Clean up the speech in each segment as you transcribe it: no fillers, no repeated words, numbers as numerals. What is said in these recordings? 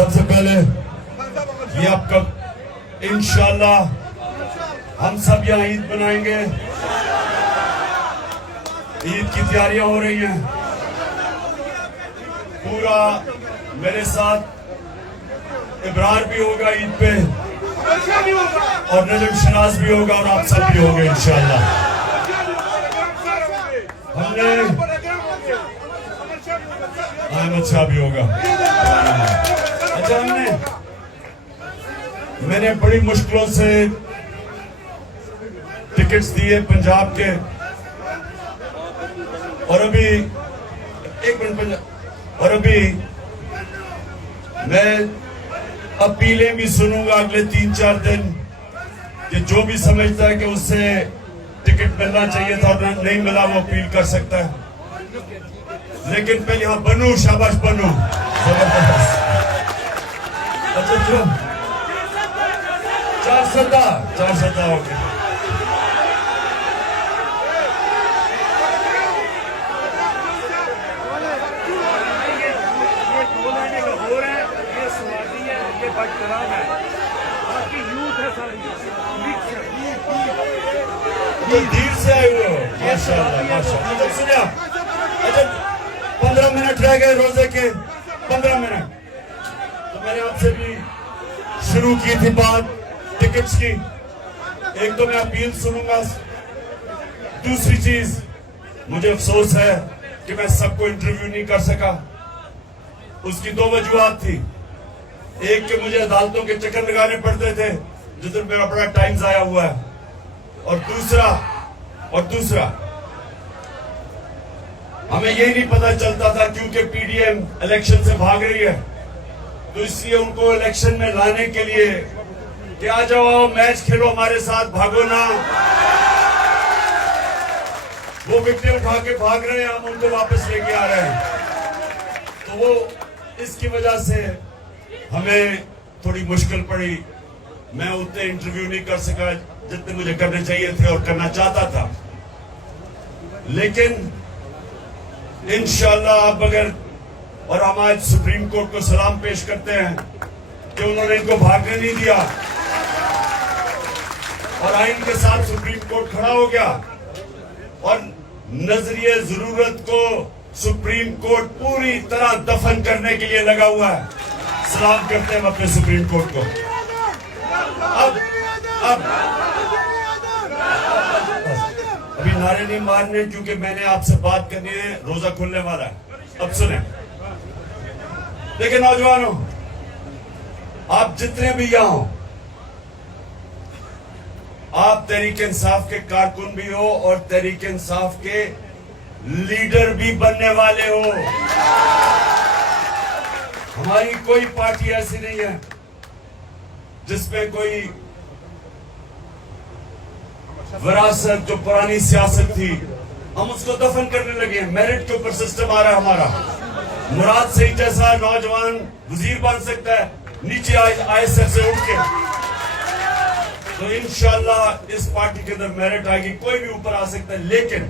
سب سے پہلے یہ آپ کا انشاءاللہ ہم سب یہاں عید منائیں گے. عید کی تیاریاں ہو رہی ہیں. پورا میرے ساتھ ابرار بھی ہوگا عید پہ اور نجم شناس بھی ہوگا اور آپ سب بھی ہوگے انشاءاللہ. ہم نے احمد شاہ بھی ہوگا. اچھا میں نے بڑی مشکلوں سے ٹکٹس دیے پنجاب کے اور ابھی ایک منٹ اور ابھی میں اپیلیں بھی سنوں گا اگلے 3-4 دن کہ جو بھی سمجھتا ہے کہ اس سے ٹکٹ ملنا چاہیے تھا اور نہیں ملا وہ اپیل کر سکتا ہے. لیکن پہلے یہاں بنو شاباش بنو زبردست. اچھا جو 400 ہو گئے. دیر سے آئے ہوئے ہو ماشاءاللہ ماشاءاللہ. سنیں آپ اچھا 15 منٹ رہ گئے روزے کے 15 منٹ. تو میں نے آپ سے بھی شروع کی تھی بات ٹکٹس کی. ایک تو میں اپیل سنوں گا. دوسری چیز مجھے افسوس ہے کہ میں سب کو انٹرویو نہیں کر سکا. اس کی 2 وجوہات تھی. ایک کہ مجھے عدالتوں کے چکر لگانے پڑتے تھے جس میں میرا بڑا ٹائم ضائع ہوا ہے. اور دوسرا ہمیں یہی نہیں پتا چلتا تھا کیونکہ پی ڈی ایم الیکشن سے بھاگ رہی ہے تو اس لیے ان کو الیکشن میں لانے کے لیے کہ آ جاؤ میچ کھیلو ہمارے ساتھ بھاگو نا. وہ وکٹیں اٹھا کے بھاگ رہے ہیں ہم ان کو واپس لے کے آ رہے ہیں. تو وہ اس کی وجہ سے ہمیں تھوڑی مشکل پڑی. میں اتنے انٹرویو نہیں کر سکا جتنے مجھے کرنے چاہیے تھے اور کرنا چاہتا تھا. لیکن انشاءاللہ اب اگر اور ہم آج سپریم کورٹ کو سلام پیش کرتے ہیں کہ انہوں نے ان کو بھاگنے نہیں دیا اور آئین کے ساتھ سپریم کورٹ کھڑا ہو گیا اور نظریہ ضرورت کو سپریم کورٹ پوری طرح دفن کرنے کے لیے لگا ہوا ہے. سلام کرتے ہیں اپنے سپریم کورٹ کو. اب ابھی نعرے نہیں مارنے کیونکہ میں نے آپ سے بات کرنی ہے. روزہ کھلنے والا ہے. اب سنیں دیکھیں نوجوانوں آپ جتنے بھی یہاں ہو آپ تحریک انصاف کے کارکن بھی ہو اور تحریک انصاف کے لیڈر بھی بننے والے ہو. ہماری کوئی پارٹی ایسی نہیں ہے جس میں کوئی وراثت جو پرانی سیاست تھی ہم اس کو دفن کرنے لگے ہیں. میرٹ کے اوپر سسٹم آ رہا ہے ہمارا. مراد سعید جیسا نوجوان وزیر بن سکتا ہے نیچے آئے سر سے اٹھ کے. تو انشاءاللہ اس پارٹی کے اندر میرٹ آئے گی. کوئی بھی اوپر آ سکتا ہے لیکن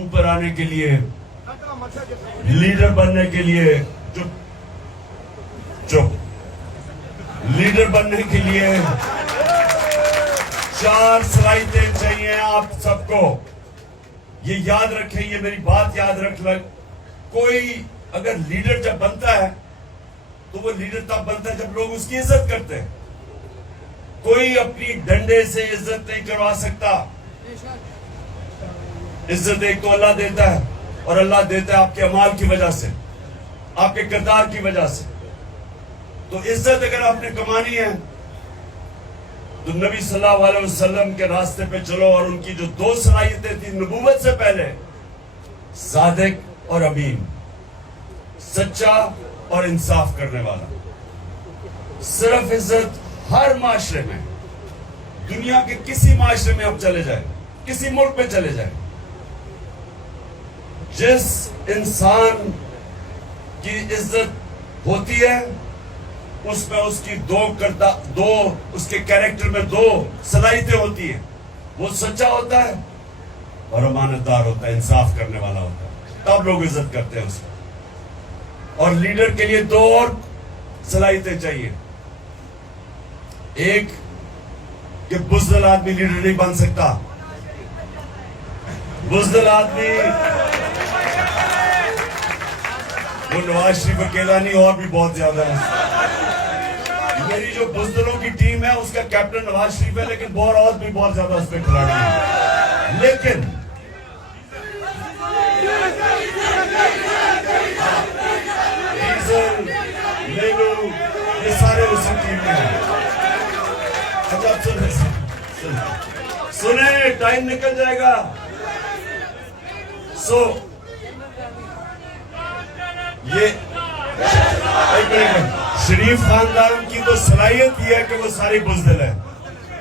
اوپر آنے کے لیے لیڈر بننے کے لیے لیڈر بننے کے لیے 4 صلاحیتیں چاہیے آپ سب کو. یہ یاد رکھیں یہ میری بات یاد رکھ لیں. کوئی اگر لیڈر جب بنتا ہے تو وہ لیڈر تب بنتا ہے جب لوگ اس کی عزت کرتے ہیں. کوئی اپنی ڈنڈے سے عزت نہیں کروا سکتا. عزت ایک تو اللہ دیتا ہے اور اللہ دیتا ہے آپ کے اعمال کی وجہ سے آپ کے کردار کی وجہ سے. تو عزت اگر آپ نے کمانی ہے تو نبی صلی اللہ علیہ وسلم کے راستے پہ چلو. اور ان کی جو 2 صلاحیتیں تھیں نبوت سے پہلے صادق اور امین, سچا اور انصاف کرنے والا. صرف عزت ہر معاشرے میں دنیا کے کسی معاشرے میں آپ چلے جائیں کسی ملک میں چلے جائیں جس انسان کی عزت ہوتی ہے اس میں اس کی دو اس کے کیریکٹر میں 2 صلاحیتیں ہوتی ہیں. وہ سچا ہوتا ہے اور امانتدار ہوتا ہے, انصاف کرنے والا ہوتا ہے. تب لوگ عزت کرتے ہیں اس کو. اور لیڈر کے لیے 2 اور صلاحیتیں چاہیے. ایک کہ بزدل آدمی لیڈر نہیں بن سکتا. بزدل آدمی وہ نواز شریف اکیلا نہیں، اور بھی بہت زیادہ ہے. میری جو بزدلوں کی ٹیم ہے اس کا کیپٹن نواز شریف ہے، لیکن اور بھی بہت زیادہ اس پہ کھلاڑی ہیں. لیکن ڈیزل، لیلو، یہ سارے اسی ٹیم میں ہیں. اچھا سنیں، ٹائم نکل جائے گا. یہ شریف خاندان کی تو صلاحیت یہ ہے کہ وہ ساری بزدل ہے،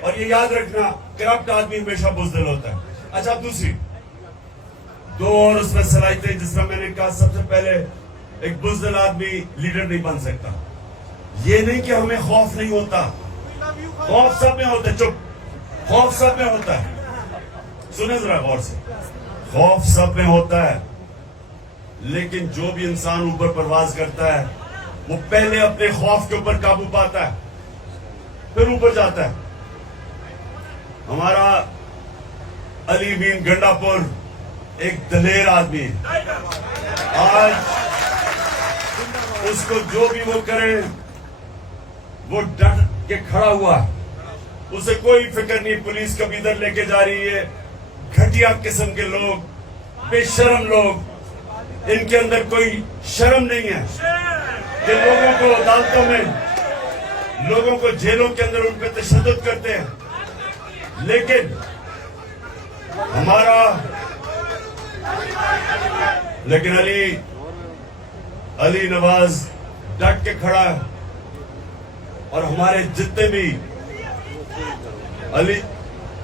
اور یہ یاد رکھنا کرپٹ آدمی ہمیشہ بزدل ہوتا ہے. اچھا دوسری دو اور اس میں صلاحیتیں، جس طرح میں نے کہا سب سے پہلے ایک بزدل آدمی لیڈر نہیں بن سکتا. یہ نہیں کہ ہمیں خوف نہیں ہوتا، خوف سب میں ہوتا ہے. چپ، خوف سب میں ہوتا ہے. سنیں ذرا غور سے، خوف سب میں ہوتا ہے، لیکن جو بھی انسان اوپر پرواز کرتا ہے وہ پہلے اپنے خوف کے اوپر قابو پاتا ہے، پھر اوپر جاتا ہے. ہمارا علی مین گنڈا پور ایک دلیر آدمی ہے. آج اس کو جو بھی وہ کرے وہ ڈٹ کے کھڑا ہوا ہے. اسے کوئی فکر نہیں پولیس کب ادھر لے کے جا رہی ہے. گھٹیا قسم کے لوگ، بے شرم لوگ، ان کے اندر کوئی شرم نہیں ہے کہ لوگوں کو عدالتوں میں، لوگوں کو جیلوں کے اندر ان پہ تشدد کرتے ہیں. لیکن علی نواز ڈٹ کے کھڑا ہے، اور ہمارے جتنے بھی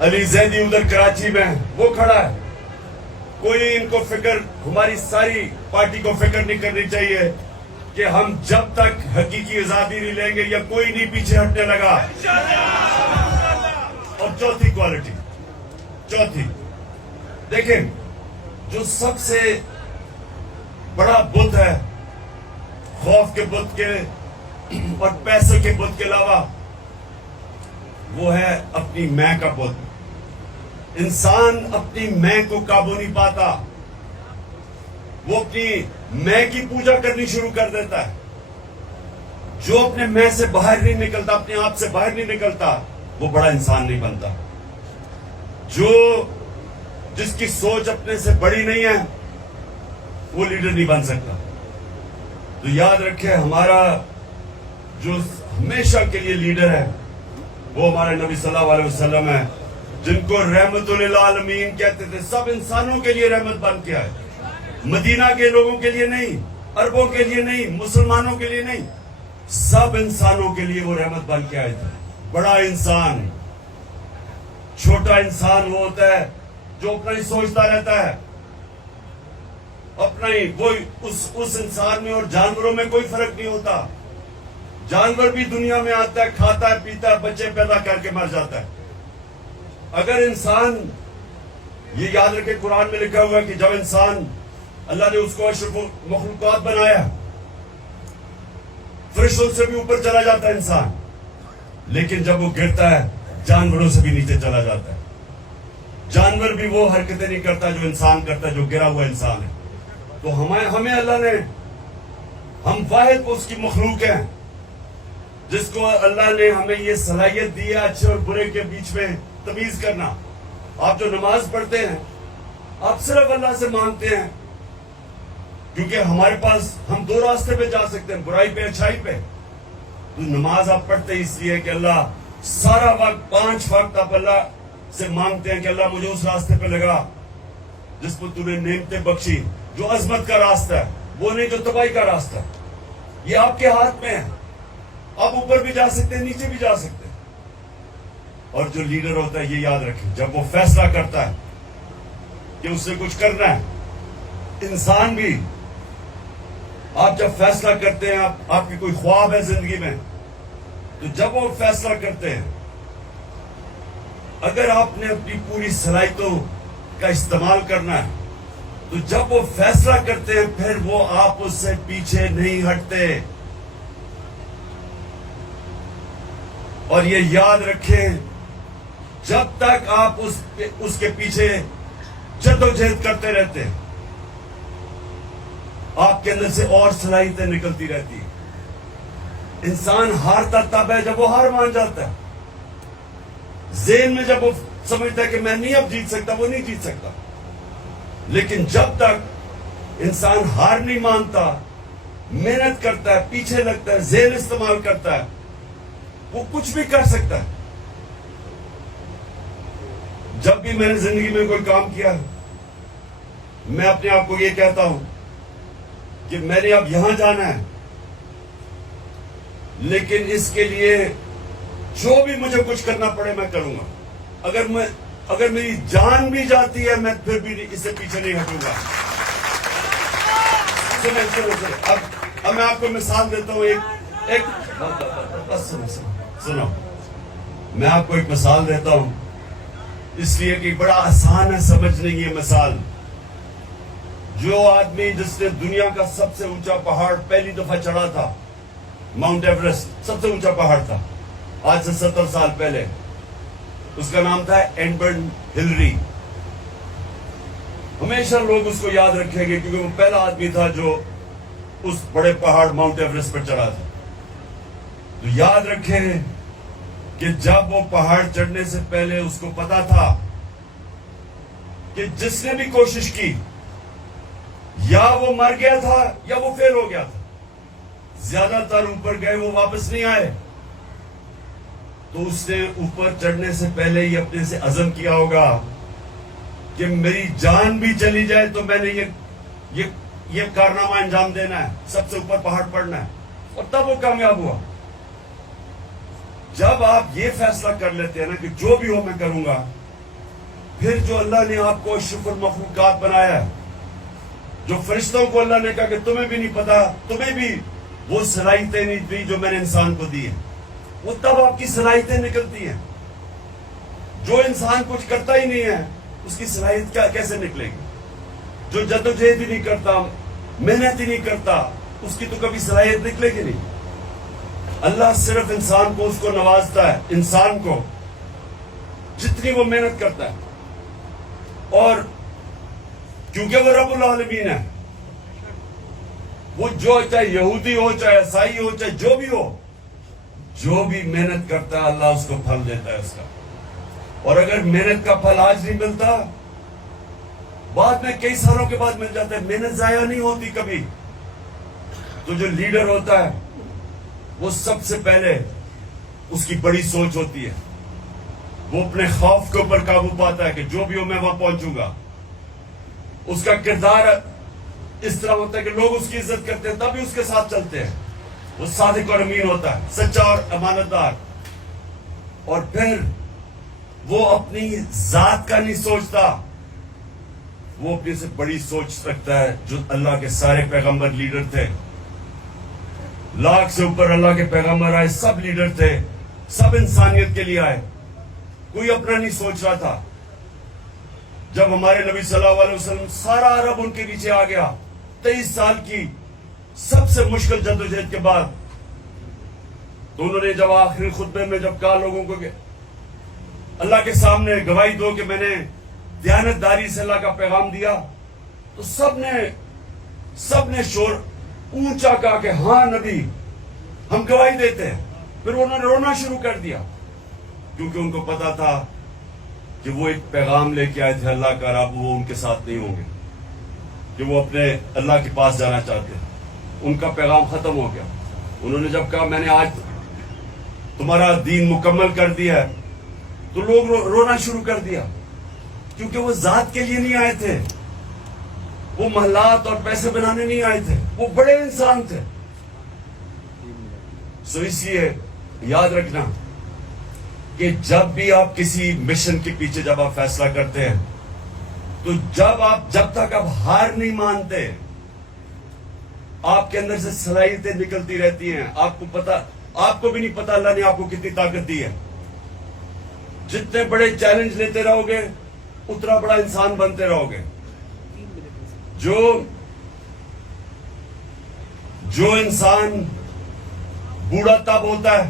علی زیدی ادھر کراچی میں وہ کھڑا ہے. کوئی ان کو فکر، ہماری ساری پارٹی کو فکر نہیں کرنی چاہیے کہ ہم جب تک حقیقی آزادی نہیں لیں گے یا کوئی نہیں پیچھے ہٹنے لگا. اور چوتھی کوالٹی، دیکھیں جو سب سے بڑا بت ہے خوف کے بت کے اور پیسے کے بت کے علاوہ، وہ ہے اپنی میں کا بت. انسان اپنی میں کو قابو نہیں پاتا، وہ اپنی میں کی پوجا کرنی شروع کر دیتا ہے. جو اپنے میں سے باہر نہیں نکلتا، اپنے آپ سے باہر نہیں نکلتا، وہ بڑا انسان نہیں بنتا. جس کی سوچ اپنے سے بڑی نہیں ہے وہ لیڈر نہیں بن سکتا. تو یاد رکھے، ہمارا جو ہمیشہ کے لیے لیڈر ہے وہ ہمارے نبی صلی اللہ علیہ وسلم ہے، جن کو رحمت للعالمین کہتے تھے. سب انسانوں کے لیے رحمت بن کے آئے، مدینہ کے لوگوں کے لیے نہیں، عربوں کے لیے نہیں، مسلمانوں کے لیے نہیں، سب انسانوں کے لیے وہ رحمت بن کے آئے تھے. بڑا انسان، چھوٹا انسان وہ ہوتا ہے جو اپنا ہی سوچتا رہتا ہے، اپنا ہی. اس انسان میں اور جانوروں میں کوئی فرق نہیں ہوتا. جانور بھی دنیا میں آتا ہے، کھاتا ہے، پیتا ہے، بچے پیدا کر کے مر جاتا ہے. اگر انسان، یہ یاد رکھے قرآن میں لکھا ہوا ہے کہ جب انسان، اللہ نے اس کو اشرف مخلوقات بنایا، فرشتوں سے بھی اوپر چلا جاتا ہے انسان، لیکن جب وہ گرتا ہے جانوروں سے بھی نیچے چلا جاتا ہے. جانور بھی وہ حرکتیں نہیں کرتا جو انسان کرتا ہے، جو گرا ہوا انسان ہے. تو ہمیں اللہ نے، ہم واحد اس کی مخلوق ہیں جس کو اللہ نے ہمیں یہ صلاحیت دی ہے اچھے اور برے کے بیچ میں تمیز کرنا. آپ جو نماز پڑھتے ہیں آپ صرف اللہ سے مانگتے ہیں، کیونکہ ہمارے پاس، ہم دو راستے پہ جا سکتے ہیں، برائی پہ، اچھائی پہ. تو نماز آپ پڑھتے اس لیے کہ اللہ سارا وقت، 5 وقت آپ اللہ سے مانگتے ہیں کہ اللہ مجھے اس راستے پہ لگا جس پر تم نے نعمتیں بخشی، جو عظمت کا راستہ ہے، وہ نہیں جو تباہی کا راستہ ہے. یہ آپ کے ہاتھ میں ہے، آپ اوپر بھی جا سکتے ہیں، نیچے بھی جا سکتے ہیں. اور جو لیڈر ہوتا ہے، یہ یاد رکھیں، جب وہ فیصلہ کرتا ہے کہ اس سے کچھ کرنا ہے، انسان بھی، آپ جب فیصلہ کرتے ہیں، آپ کی کوئی خواب ہے زندگی میں، تو جب وہ فیصلہ کرتے ہیں، اگر آپ نے اپنی پوری صلاحیتوں کا استعمال کرنا ہے، تو جب وہ فیصلہ کرتے ہیں پھر وہ آپ اس سے پیچھے نہیں ہٹتے. اور یہ یاد رکھیں جب تک آپ اس کے پیچھے جدوجہد کرتے رہتے ہیں آپ کے اندر سے اور صلاحیتیں نکلتی رہتی ہیں. انسان ہارتا تب ہے جب وہ ہار مان جاتا ہے. ذہن میں جب وہ سمجھتا ہے کہ میں نہیں اب جیت سکتا, وہ نہیں جیت سکتا. لیکن جب تک انسان ہار نہیں مانتا, محنت کرتا ہے, پیچھے لگتا ہے, ذہن استعمال کرتا ہے, وہ کچھ بھی کر سکتا ہے. جب بھی میں نے زندگی میں کوئی کام کیا میں اپنے آپ کو یہ کہتا ہوں کہ میں نے اب یہاں جانا ہے, لیکن اس کے لیے جو بھی مجھے کچھ کرنا پڑے میں کروں گا. اگر میری جان بھی جاتی ہے میں پھر بھی اس سے پیچھے نہیں ہٹوں گا. اب میں آپ کو مثال دیتا ہوں. سنو, میں آپ کو ایک مثال دیتا ہوں اس لیے کہ بڑا آسان ہے سمجھنے کی یہ مثال. جو آدمی جس نے دنیا کا سب سے اونچا پہاڑ پہلی دفعہ چڑھا تھا, ماؤنٹ ایورسٹ سب سے اونچا پہاڑ تھا آج سے 70 سال پہلے, اس کا نام تھا ایڈمنڈ ہلری. ہمیشہ لوگ اس کو یاد رکھیں گے کیونکہ وہ پہلا آدمی تھا جو اس بڑے پہاڑ ماؤنٹ ایورسٹ پر چڑھا تھا. تو یاد رکھیں کہ جب وہ پہاڑ چڑھنے سے پہلے اس کو پتا تھا کہ جس نے بھی کوشش کی یا وہ مر گیا تھا یا وہ فیل ہو گیا تھا. زیادہ تر اوپر گئے وہ واپس نہیں آئے. تو اس نے اوپر چڑھنے سے پہلے ہی اپنے سے عزم کیا ہوگا کہ میری جان بھی چلی جائے تو میں نے یہ کارنامہ انجام دینا ہے, سب سے اوپر پہاڑ پڑنا ہے. اور تب وہ کامیاب ہوا. جب آپ یہ فیصلہ کر لیتے ہیں نا کہ جو بھی ہو میں کروں گا, پھر جو اللہ نے آپ کو اشرف المخلوقات بنایا ہے, جو فرشتوں کو اللہ نے کہا کہ تمہیں بھی نہیں پتا, تمہیں بھی وہ صلاحیتیں نہیں دی جو میں نے انسان کو دی ہے, وہ تب آپ کی صلاحیتیں نکلتی ہیں. جو انسان کچھ کرتا ہی نہیں ہے اس کی صلاحیت کیسے نکلے گی؟ جو جدوجہد ہی نہیں کرتا, محنت ہی نہیں کرتا, اس کی تو کبھی صلاحیت نکلے گی نہیں. اللہ صرف انسان کو اس کو نوازتا ہے, انسان کو جتنی وہ محنت کرتا ہے. اور کیونکہ وہ رب العالمین ہے, وہ جو چاہے یہودی ہو, چاہے عیسائی ہو, چاہے جو بھی ہو, جو بھی محنت کرتا ہے اللہ اس کو پھل دیتا ہے اس کا. اور اگر محنت کا پھل آج نہیں ملتا, بعد میں کئی سالوں کے بعد مل جاتا ہے. محنت ضائع نہیں ہوتی کبھی. تو جو لیڈر ہوتا ہے وہ سب سے پہلے اس کی بڑی سوچ ہوتی ہے. وہ اپنے خوف کے اوپر قابو پاتا ہے کہ جو بھی ہو میں وہاں پہنچوں گا. اس کا کردار اس طرح ہوتا ہے کہ لوگ اس کی عزت کرتے ہیں تبھی اس کے ساتھ چلتے ہیں. وہ صادق اور امین ہوتا ہے, سچا اور امانت دار. اور پھر وہ اپنی ذات کا نہیں سوچتا, وہ اپنے سے بڑی سوچ رکھتا ہے. جو اللہ کے سارے پیغمبر لیڈر تھے, لاکھ سے اوپر اللہ کے پیغمبر آئے, سب لیڈر تھے, سب انسانیت کے لیے آئے, کوئی اپنا نہیں سوچ رہا تھا. جب ہمارے نبی صلی اللہ علیہ وسلم سارا عرب ان کے نیچے آ گیا 23 سال کی سب سے مشکل جدوجہد کے بعد, تو انہوں نے جب آخری خطبے میں جب کہا لوگوں کو کہ اللہ کے سامنے گواہی دو کہ میں نے دیانتداری سے اللہ کا پیغام دیا, تو سب نے شور اونچا کہا کہ ہاں نبی ہم گواہی دیتے ہیں. پھر انہوں نے رونا شروع کر دیا کیونکہ ان کو پتا تھا کہ وہ ایک پیغام لے کے آئے تھے اللہ کا, اب وہ ان کے ساتھ نہیں ہوں گے, کہ وہ اپنے اللہ کے پاس جانا چاہتے ہیں. ان کا پیغام ختم ہو گیا. انہوں نے جب کہا میں نے آج تمہارا دین مکمل کر دیا ہے, تو لوگ رونا شروع کر دیا کیونکہ وہ ذات کے لیے نہیں آئے تھے, وہ محلات اور پیسے بنانے نہیں آئے تھے, وہ بڑے انسان تھے. سو اس لیے یاد رکھنا کہ جب بھی آپ کسی مشن کے پیچھے جب آپ فیصلہ کرتے ہیں, تو جب تک آپ ہار نہیں مانتے, آپ کے اندر سے صلاحیتیں نکلتی رہتی ہیں. آپ کو بھی نہیں پتا اللہ نے آپ کو کتنی طاقت دی ہے. جتنے بڑے چیلنج لیتے رہو گے اتنا بڑا انسان بنتے رہو گے. جو انسان بوڑھا تب ہوتا ہے